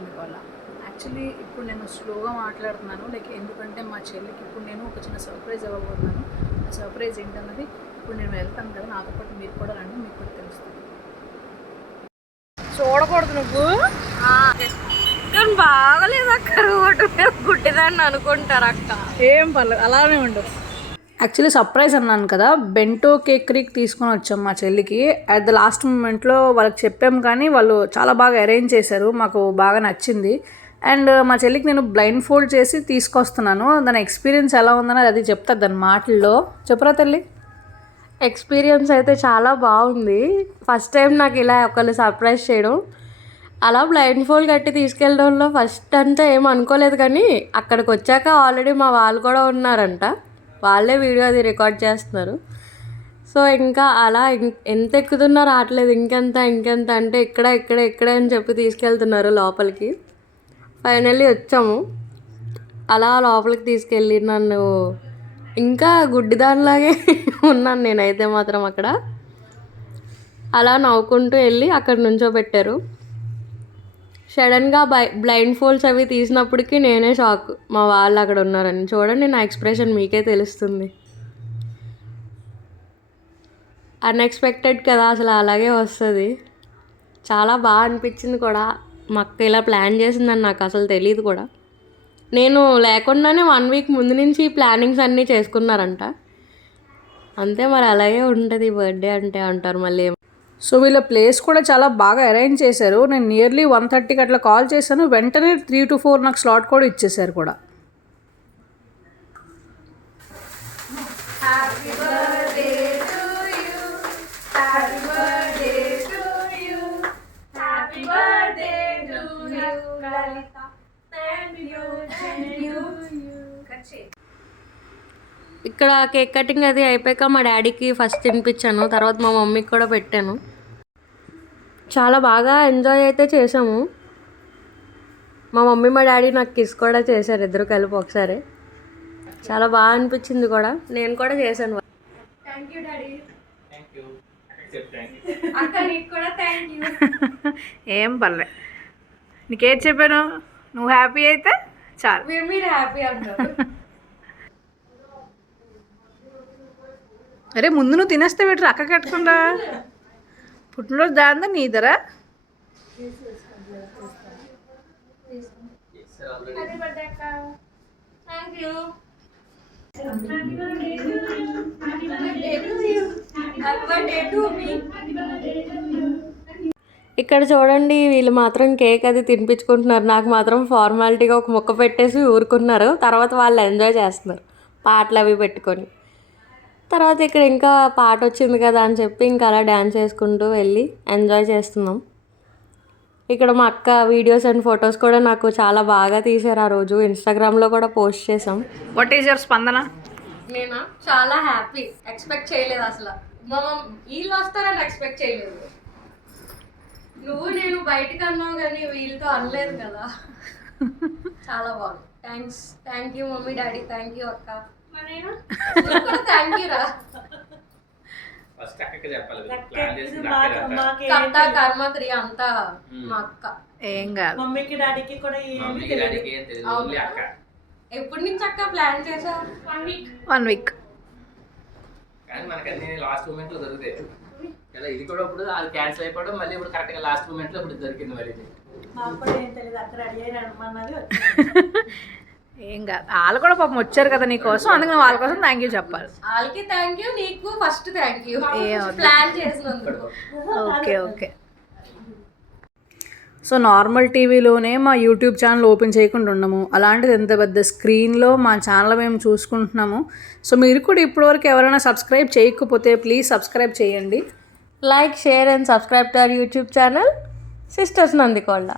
నందికొల్ల. Actually ఇప్పుడు నేను స్లోగా మాట్లాడుతున్నాను ఎందుకంటే మా చెల్లికి ఇప్పుడు నేను ఒక చిన్న సర్ప్రైజ్ ఇవ్వబోతున్నాను. ఆ సర్ప్రైజ్ ఏంటన్నది ఇప్పుడు నేను వెళ్తాను కదా, నాతో పాటు మీరు కూడా రండి, మీకు కూడా తెలుస్తుంది. చూడకూడదు నువ్వు కానీ బాగలేదు అక్క, రోడ్డు మీద గుడ్డిదాన్ని అనుకుంటారు అక్క. ఏం పర్లేదు, అలానే ఉండదు. యాక్చువల్లీ సర్ప్రైజ్ అన్నాను కదా, బెంటో కేక్ తీసుకొని వచ్చాం మా చెల్లికి. అట్ ద లాస్ట్ మూమెంట్లో వాళ్ళకి చెప్పాము, కానీ వాళ్ళు చాలా బాగా అరేంజ్ చేశారు, మాకు బాగా నచ్చింది. అండ్ మా చెల్లికి నేను బ్లైండ్ ఫోల్డ్ చేసి తీసుకొస్తున్నాను. దాని ఎక్స్పీరియన్స్ ఎలా ఉందని అది చెప్తాను దాని మాటల్లో. చెప్పరా తల్లి? ఎక్స్పీరియన్స్ అయితే చాలా బాగుంది. ఫస్ట్ టైం నాకు ఇలా ఒకళ్ళు సర్ప్రైజ్ చేయడం, అలా బ్లైండ్ ఫోల్డ్ కట్టి తీసుకెళ్ళడంలో ఫస్ట్ అంతా ఏం అనుకోలేదు. కానీ అక్కడికి వచ్చాక ఆల్రెడీ మా వాళ్ళు కూడా ఉన్నారంట, వాళ్ళే వీడియో అది రికార్డ్ చేస్తున్నారు. సో ఇంకా అలా ఎంత ఎక్కుతున్నా రావట్లేదు, ఇంకెంత అంటే ఇక్కడ అని చెప్పి తీసుకెళ్తున్నారు లోపలికి. ఫైనల్లీ వచ్చాము. అలా లోపలికి తీసుకెళ్ళి నన్ను ఇంకా గుడ్డిదానిలాగే ఉన్నాను నేనైతే మాత్రం అక్కడ. అలా నవ్వుకుంటూ వెళ్ళి అక్కడ నుంచోబెట్టారు. సడన్గా బ్లైండ్ ఫోల్డ్స్ అవి తీసినప్పటికీ నేనే షాక్, మా వాళ్ళు అక్కడ ఉన్నారని. చూడండి నా ఎక్స్ప్రెషన్ మీకే తెలుస్తుంది. అన్ఎక్స్పెక్టెడ్ కదా, అసలు అలాగే వస్తుంది. చాలా బాగా అనిపించింది కూడా. మా అక్క ఇలా ప్లాన్ చేసిందని నాకు అసలు తెలియదు కూడా. నేను లేకుండానే 1 వీక్ ముందు నుంచి ప్లానింగ్స్ అన్నీ చేసుకున్నారంట. అంతే మరి, అలాగే ఉంటుంది బర్త్డే అంటే అంటారు మళ్ళీ. సో వీళ్ళ ప్లేస్ కూడా చాలా బాగా అరేంజ్ చేశారు. నేను నియర్లీ 1:30కి అట్లా కాల్ చేశాను, వెంటనే 3 to 4 నాకు స్లాట్ కూడా ఇచ్చేసారు కూడా. ఇక్కడ కేక్ కటింగ్ అది అయిపోయాక మా డాడీకి ఫస్ట్ తినిపించాను, తర్వాత మా మమ్మీకి కూడా పెట్టాను. చాలా బాగా ఎంజాయ్ అయితే చేసాము. మా మమ్మీ మా డాడీ నాకు కిస్ కూడా చేశారు, ఇద్దరు కలిపి ఒకసారి. చాలా బాగా అనిపించింది కూడా, నేను కూడా చేశాను. Thank you daddy. అక్క నీకు కూడా థ్యాంక్ యూ. ఏం పర్లే, నీకేం చెప్పాను, నువ్వు హ్యాపీ అయితే చాలు. మీరు హ్యాపీ అంటారు. అరే ముందు నువ్వు తినేస్తే పెట్టరు, అక్క కట్టకుండా. పుట్టినరోజు దాందా నీదరా? ఇక్కడ చూడండి, వీళ్ళు మాత్రం కేక్ అది తినిపించుకుంటున్నారు. నాకు మాత్రం ఫార్మాలిటీగా ఒక ముక్క పెట్టేసి ఊరుకున్నారు. తర్వాత వాళ్ళు ఎంజాయ్ చేస్తున్నారు పాటలు అవి పెట్టుకొని. తర్వాత ఇక్కడ ఇంకా పాట వచ్చింది కదా అని చెప్పి ఇంకా అలా డ్యాన్స్ చేసుకుంటూ వెళ్ళి ఎంజాయ్ చేస్తున్నాం. ఇక్కడ మా అక్క వీడియోస్ అండ్ ఫొటోస్ కూడా నాకు చాలా బాగా తీశారు. ఆ రోజు ఇన్స్టాగ్రామ్లో కూడా పోస్ట్ చేసాం. వాట్ ఈజ్ యువర్ స్పందన? నేనా చాలా హ్యాపీ, ఎక్స్పెక్ట్ చేయలేదు అసలు. వీళ్ళు వస్తారని ఎక్స్పెక్ట్ చేయలేదు. నువ్వు నేను బయటకు అన్నావు కానీ వీళ్ళతో అనలేదు కదా. చాలా బాగుంది. Thank you mummy daddy, thank you అక్క. థ్యాంక్ యూ రా. కర్మక్రి అంతా మా అక్క. ఏం కాదు, మమ్మీకి డాడీకి కూడా ఎప్పటి నుంచి అక్క ప్లాన్ చేసా? 1 వీక్. కానీ మనకన్నీ లాస్ట్ మూమెంట్ లో దొరుకుతాయి కదా. ఇది కూడా ఇప్పుడు అది క్యాన్సిల్ అయిపోవడం, మళ్ళీ ఇప్పుడు కరెక్ట్ గా లాస్ట్ మూమెంట్ లో ఇప్పుడు దొరికింది. మరి ఏం కాదు, వాళ్ళు కూడా పాపం వచ్చారు కదా నీకోసం, అందుకని వాళ్ళ కోసం థ్యాంక్ యూ చెప్పాలి. వాళ్ళకి థ్యాంక్ యూ, నీకు ఫస్ట్ థ్యాంక్ యూ ప్లాన్ చేసినందుకు. ఓకే. సో నార్మల్ టీవీలోనే మా యూట్యూబ్ ఛానల్ ఓపెన్ చేయకుండా ఉన్నాము, అలాంటిది ఎంత పెద్ద స్క్రీన్లో మా ఛానల్ మేము చూసుకుంటున్నాము. సో మీరు కూడా ఇప్పటివరకు ఎవరైనా సబ్స్క్రైబ్ చేయకపోతే ప్లీజ్ సబ్స్క్రైబ్ చేయండి. Like, share and subscribe to our YouTube channel sisters నందికొల్ల.